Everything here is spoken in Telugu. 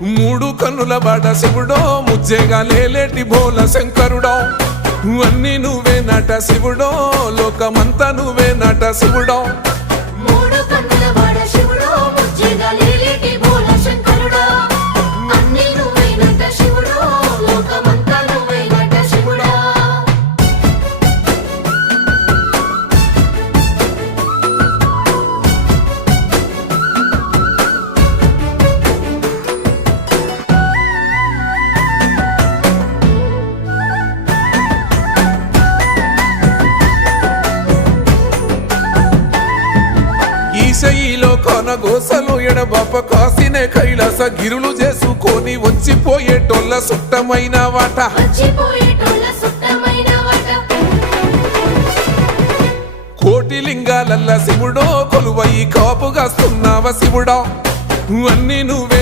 మూడు కన్నుల బాట శివుడో ముజ్జేగా లేలేటి భోల శంకరుడో అన్నీ నువ్వే నట శివుడో లోకమంతా నువ్వే నట శివుడో మూడు కన్నుల బాట శివుడో ముజ్జేగా లేలేటి భోల శంకరుడో అన్నీ నువ్వే నట శివుడో లోకమంతా నువ్వే నట శివుడో ఈశయిలో కొనగోసలు ఎడబాప కాసినే కైలాస గిరులు చేసుకొని వచ్చిపోయేటోళ్ళ సుట్టమైన వాట వచ్చిపోయేటోళ్ళ సుట్టమైన వాట కోటి లింగాలల్ల శివుడో కొలువయి కాపుగాస్తున్నావ శివుడా అన్నీ నువ్వే